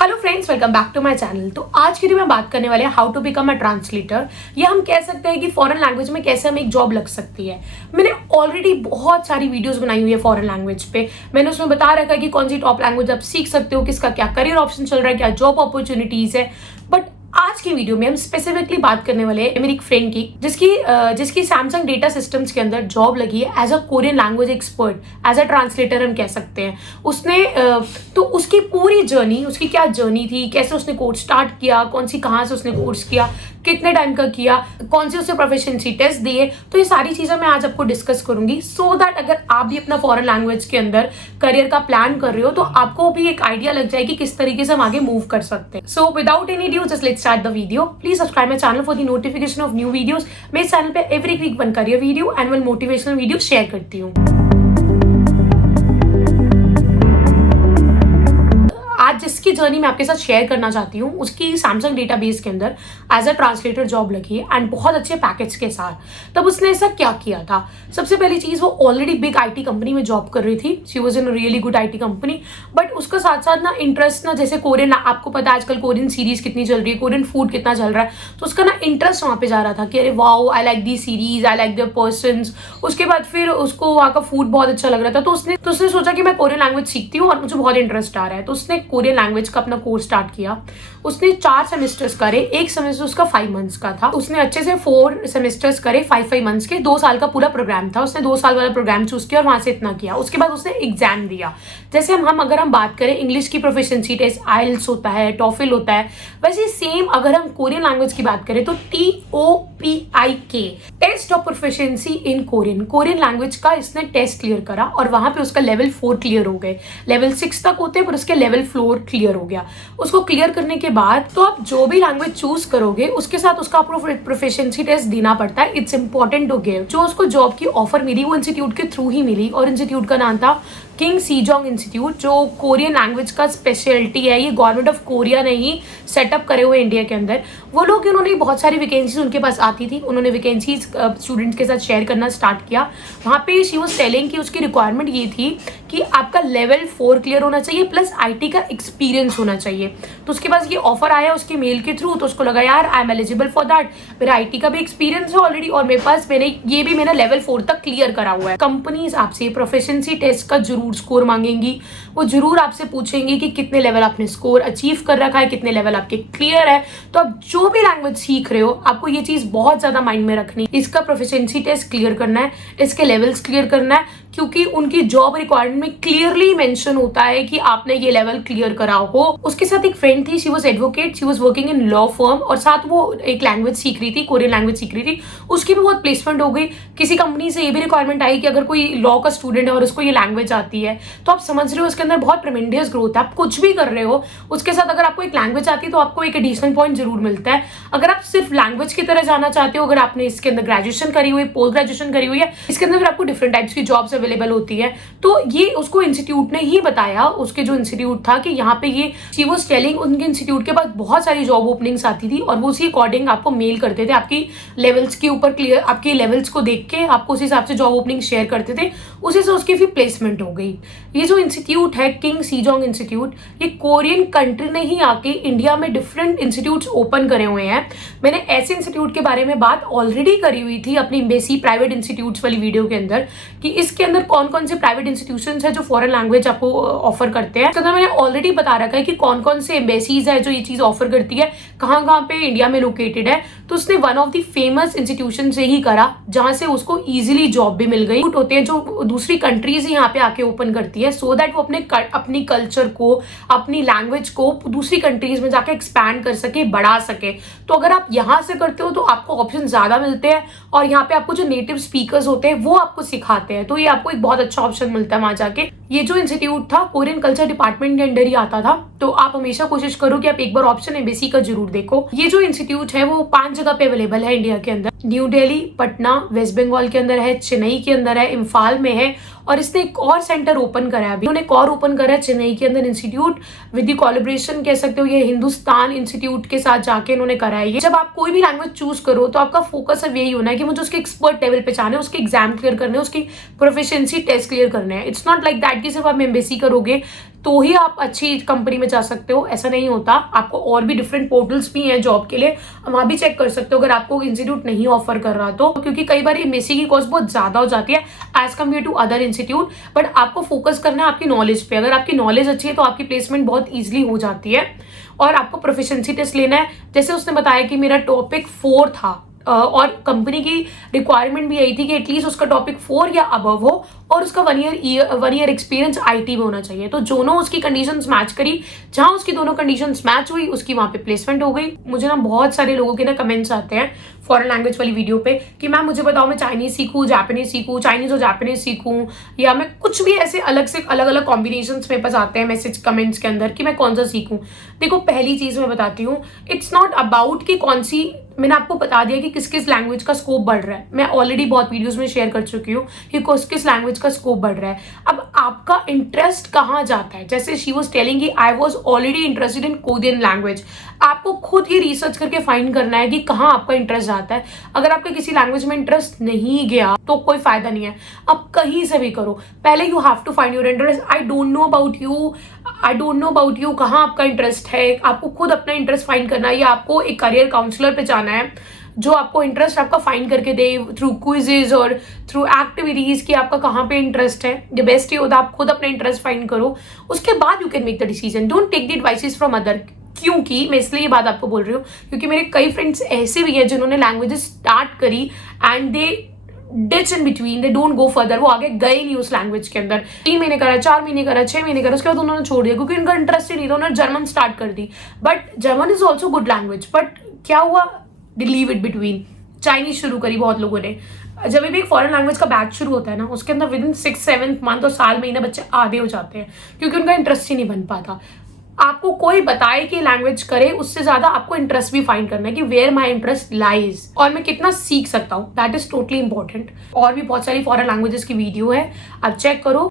Hello friends, welcome back to my channel. तो आज की वीडियो में बात करने वाले हैं how to become a translator, या हम कह सकते हैं कि फॉरेन लैंग्वेज में कैसे हमें एक जॉब लग सकती है। मैंने ऑलरेडी बहुत सारी वीडियोस बनाई हुई है फॉरेन लैंग्वेज पे। मैंने उसमें बता रखा है कि कौन सी टॉप लैंग्वेज आप सीख सकते हो, किसका क्या करियर ऑप्शन चल रहा है, क्या जॉब अपॉर्चुनिटीज है। बट आज की वीडियो में हम स्पेसिफिकली बात करने वाले हैं मेरी एक फ्रेंड की, जिसकी सैमसंग डेटा सिस्टम्स के अंदर जॉब लगी है as a Korean language expert, as a translator हम कह सकते हैं। उसने तो उसकी पूरी जर्नी, उसकी क्या जर्नी थी, कैसे उसने कोर्स स्टार्ट किया, कहाँ से उसने कोर्स किया, कितने टाइम का किया, कौन से उससे प्रोफिशिएंसी टेस्ट दिए, तो ये सारी चीजें मैं आज आपको डिस्कस करूंगी, सो दैट अगर आप भी अपना फॉरेन लैंग्वेज के अंदर करियर का प्लान कर रहे हो तो आपको भी एक आइडिया लग जाए कि किस तरीके से हम आगे मूव कर सकते हैं। So without any due, just let's start the video. Please subscribe my channel for the notification of new videos. मैं इस चैनल पे every week one career video and one motivational video share करती हूँ। आज जिसकी जर्नी मैं आपके साथ शेयर करना चाहती हूँ, उसकी सैमसंग डेटाबेस के अंदर एज अ ट्रांसलेटर जॉब लगी है एंड बहुत अच्छे पैकेज के साथ। तब उसने ऐसा क्या किया था? सबसे पहली चीज, वो ऑलरेडी बिग आईटी कंपनी में जॉब कर रही थी। She was in a really good IT company, but उसका साथ साथ ना इंटरेस्ट ना, जैसे कोरियन, आपको पता है आजकल कोरियन सीरीज कितनी चल रही है, कोरियन फूड कितना चल रहा है, तो उसका ना इंटरेस्ट वहाँ पे जा रहा था कि अरे wow, I like the series, I like the persons. उसके बाद फिर उसको वहाँ का फूड बहुत अच्छा लग रहा था, तो उसने सोचा कि मैं कोरियन लैंग्वेज सीखती हूँ और मुझे बहुत इंटरेस्ट आ रहा है। तो उसने कोरियन लैंग्वेज का अपना कोर्स स्टार्ट किया। उसने 4 सेमेस्टर्स करे, एक सेमेस्टर उसका 5 मंथ्स का था। उसने अच्छे से 4 सेमेस्टर्स करे 5 मंथ्स के, 2 साल का पूरा प्रोग्राम था। उसने 2 साल वाला प्रोग्राम चूज किया और वहां से इतना किया। उसके बाद उसने एग्जाम दिया। जैसे अगर हम बात करें इंग्लिश की प्रोफिशिएंसी टेस्ट, आइल्स होता है, टॉफिल होता है, वैसे सेम अगर हम कोरियन लैंग्वेज की बात करें तो TOPIK, test of proficiency in Korean language का इसने टेस्ट क्लियर करा और वहां पे उसका लेवल 4 क्लियर हो गए। लेवल 6 तक होते हैं पर उसके लेवल 4 क्लियर हो गया। उसको क्लियर करने के बाद तो आप जो भी लैंग्वेज चूज करोगे उसके साथ उसका प्रोफिशिएंसी टेस्ट देना पड़ता है। It's important to give. जो उसको जॉब की ऑफर मिली वो इंस्टीट्यूट के थ्रू ही मिली और इंस्टीट्यूट का नाम था किंग सीजोंग इंस्टीट्यूट, जो कोरियन लैंग्वेज का स्पेशलिटी है। ये गवर्नमेंट ऑफ कोरिया ने ही सेटअप करे हुए इंडिया के अंदर। वो लोग, उन्होंने बहुत सारी वैकेंसीज उनके पास आती थी, उन्होंने वैकेंसीज स्टूडेंट्स के साथ शेयर करना स्टार्ट किया। वहाँ पे शी वाज टेलिंग कि उसकी रिक्वायरमेंट ये थी कि आपका लेवल 4 क्लियर होना चाहिए प्लस आईटी का एक्सपीरियंस होना चाहिए। तो उसके पास ये ऑफर आया उसके मेल के थ्रू, तो उसको लगा यार I am eligible for that, मेरा आईटी का भी एक्सपीरियंस है ऑलरेडी और मेरे पास मैंने लेवल 4 तक क्लियर करा हुआ है। कंपनीज आपसे प्रोफिशिएंसी टेस्ट का जरूर स्कोर मांगेंगी। वो जरूर आपसे पूछेंगे कि कितने लेवल आपने स्कोर अचीव कर रखा है, कितने लेवल आपके क्लियर है। तो आप जो भी लैंग्वेज सीख रहे हो, आपको ये चीज बहुत ज्यादा माइंड में रखनी, इसका प्रोफिशिएंसी टेस्ट क्लियर करना है, इसके लेवल्स क्लियर करना है, क्योंकि उनकी जॉब रिक्वायरमेंट में क्लियरली मेंशन होता है कि आपने ये लेवल क्लियर करा हो। उसके साथ एक फ्रेंड थी, she was advocate, she was working in law firm और साथ वो एक लैंग्वेज सीख रही थी, कोरियन लैंग्वेज सीख रही थी। उसकी भी बहुत प्लेसमेंट हो गई। किसी कंपनी से ये भी रिक्वायरमेंट आई कि अगर कोई लॉ का स्टूडेंट है और उसको ये लैंग्वेज आती है, तो आप समझ रहे हो उसके अंदर बहुत ट्रेमेंडियस ग्रोथ है। आप कुछ भी कर रहे हो उसके साथ अगर आपको एक लैंग्वेज आती है तो आपको एक एडिशनल पॉइंट जरूर मिलता है। अगर आप सिर्फ लैंग्वेज की तरह जाना चाहते हो, अगर आपने इसके अंदर ग्रेजुएशन करी हुई, पोस्ट ग्रेजुएशन करी हुई है, इसके अंदर फिर आपको डिफरेंट टाइप्स की जॉब्स अवेलेबल होती है। तो ये उसको इंस्टीट्यूट ने ही बताया, उसके जो इंस्टीट्यूट था, कि यहाँ पे ये शी वाज टेलिंग उनके इंस्टीट्यूट के पास बहुत सारी जॉब ओपनिंग्स आती थी और वो उसी अकॉर्डिंग आपको मेल करते थे, आपकी लेवल्स के ऊपर क्लियर, आपके लेवल्स को देख के आपको उस हिसाब से जॉब ओपनिंग शेयर करते थे। उसी से उसकी फिर प्लेसमेंट हो गई। ये जो इंस्टीट्यूट है किंग सीजोंग इंस्टीट्यूट, ये कोरियन कंट्री ने ही आके इंडिया में डिफरेंट इंस्टीट्यूट ओपन करे हुए हैं। मैंने ऐसे इंस्टीट्यूट के बारे में बात ऑलरेडी करी हुई थी अपनी एम्बेसी प्राइवेट इंस्टीट्यूट्स वाली वीडियो के अंदर, कि इसके अंदर कौन कौन से प्राइवेट इंस्टीट्यूशंस है जो फॉरेन लैंग्वेज आपको ऑफर करते हैं। इसके अंदर मैंने ऑलरेडी बता रखा है कि कौन कौन से एम्बेसीज है जो ये चीज ऑफर करती है, कहाँ कहाँ पे इंडिया में लोकेटेड है। तो उसने one of the famous institution से ही करा जहां से उसको इजीली जॉब भी मिल गई। होते हैं जो दूसरी कंट्रीज ही यहाँ पे आके ओपन करती है, सो दैट वो अपनी कल्चर को, अपनी लैंग्वेज को दूसरी कंट्रीज में जाके एक्सपैंड कर सके, बढ़ा सके। तो अगर आप यहाँ से करते हो तो आपको ऑप्शन ज्यादा मिलते हैं और यहाँ पे आपको जो नेटिव स्पीकर्स होते हैं वो आपको सिखाते हैं, तो ये आपको एक बहुत अच्छा ऑप्शन मिलता है वहां जाके। ये जो इंस्टीट्यूट था कोरियन कल्चर डिपार्टमेंट के अंडर ही आता था, तो आप हमेशा कोशिश करो कि आप एक बार ऑप्शन एम्बेसी का जरूर देखो। ये जो इंस्टीट्यूट है वो 5 जगह पे अवेलेबल है इंडिया के अंदर। न्यू दिल्ली, पटना, वेस्ट बंगाल के अंदर है, चेन्नई के अंदर है, इम्फाल में है और इसने एक और सेंटर ओपन करा है अभी। उन्होंने एक और ओपन करा है चेन्नई के अंदर इंस्टीट्यूट, विद द कोलैबोरेशन कह सकते हो, ये हिंदुस्तान इंस्टीट्यूट के साथ जाके इन्होंने करा है। ये जब आप कोई भी लैंग्वेज चूज करो तो आपका फोकस अब यही होना है कि मुझे उसके एक्सपर्ट लेवल पे जाना है, उसके एग्जाम क्लियर करने, उसकी प्रोफिशिएंसी टेस्ट क्लियर करने हैं। इट्स नॉट लाइक दैट कि सिर्फ आप एम्बेसी करोगे तो ही आप अच्छी कंपनी में जा सकते हो, ऐसा नहीं होता। आपको और भी डिफरेंट पोर्टल्स भी हैं जॉब के लिए, वहां भी चेक कर सकते हो अगर आपको इंस्टीट्यूट नहीं ऑफर कर रहा तो, क्योंकि कई बार एमएससी की कॉस्ट बहुत ज्यादा हो जाती है as compare to other institute. But आपको फोकस करना है आपकी नॉलेज पे। अगर आपकी नॉलेज अच्छी है तो आपकी प्लेसमेंट बहुत ईजिली हो जाती है। और आपको प्रोफिशिएंसी टेस्ट लेना है, जैसे उसने बताया कि मेरा टॉपिक 4 था, और कंपनी की रिक्वायरमेंट भी यही थी कि एटलीस्ट उसका टॉपिक 4 या अबव हो और उसका 1 ईयर एक्सपीरियंस आईटी में होना चाहिए। तो दोनों उसकी कंडीशंस मैच करी, जहां उसकी दोनों कंडीशंस मैच हुई उसकी वहां पे प्लेसमेंट हो गई। मुझे ना बहुत सारे लोगों के ना कमेंट्स आते हैं फॉरेन लैंग्वेज वाली वीडियो पे कि मैम मुझे बताओ मैं चाइनीज सीखूं, जापानीज सीखूं, चाइनीज और जापानीज सीखूं, या मैं कुछ भी ऐसे अलग से अलग अलग कॉम्बिनेशंस मेरे पास आते हैं मैसेज कमेंट्स के अंदर कि मैं कौन सा सीखूं। देखो पहली चीज मैं बताती हूँ, इट्स नॉट अबाउट कि कौन सी, मैंने आपको बता दिया कि किस किस लैंग्वेज का स्कोप बढ़ रहा है। मैं ऑलरेडी बहुत वीडियोस में शेयर कर चुकी हूँ कि किस किस लैंग्वेज का स्कोप बढ़ रहा है। अब आपका इंटरेस्ट कहाँ जाता है, जैसे शी वाज टेलिंग कि I was already interested in Korean language. आपको खुद ही रिसर्च करके फाइंड करना है कि कहाँ आपका इंटरेस्ट जाता है। अगर आपका किसी लैंग्वेज में इंटरेस्ट नहीं गया तो कोई फायदा नहीं है, आप कहीं से भी करो। पहले you have to find your interest. I don't know about you कहाँ आपका इंटरेस्ट है। आपको खुद अपना इंटरेस्ट फाइंड करना है, या आपको एक करियर काउंसलर पे जाना है जो आपको इंटरेस्ट आपका फाइंड करके दे थ्रू क्विजेज और थ्रू एक्टिविटीज कि आपका कहाँ पे इंटरेस्ट है। द बेस्ट ये होता है आप खुद अपना इंटरेस्ट फाइंड करो, उसके बाद you can make the decision. Don't take the advices from other. क्योंकि मैं इसलिए ये बात आपको बोल रही हूँ क्योंकि मेरे कई फ्रेंड्स ऐसे भी हैं जिन्होंने लैंग्वेजेस स्टार्ट करी and they ditch in between, they don't go further. वो आगे गए नहीं उस लैंग्वेज के अंदर। 3 महीने करा, 4 महीने करा, 6 महीने करा, उसके बाद उन्होंने छोड़ दिया क्योंकि उनका इंटरेस्ट ही नहीं था। उन्होंने जर्मन स्टार्ट कर दी, but German is also good language, but क्या हुआ, they leave it between. Chinese शुरू करी बहुत लोगों ने। जब भी एक फॉरेन लैंग्वेज का बैच शुरू होता है ना, उसके अंदर विद इन 6-7 मंथ और साल महीना बच्चे आधे हो जाते हैं क्योंकि उनका इंटरेस्ट ही नहीं बन पाता। आपको कोई बताए कि लैंग्वेज करे, उससे ज्यादा आपको इंटरेस्ट भी फाइंड करना है कि वेयर माई इंटरेस्ट लाइज और मैं कितना सीख सकता हूँ। That is totally important. और भी बहुत सारी फॉरेन लैंग्वेजेस की वीडियो है, आप चेक करो।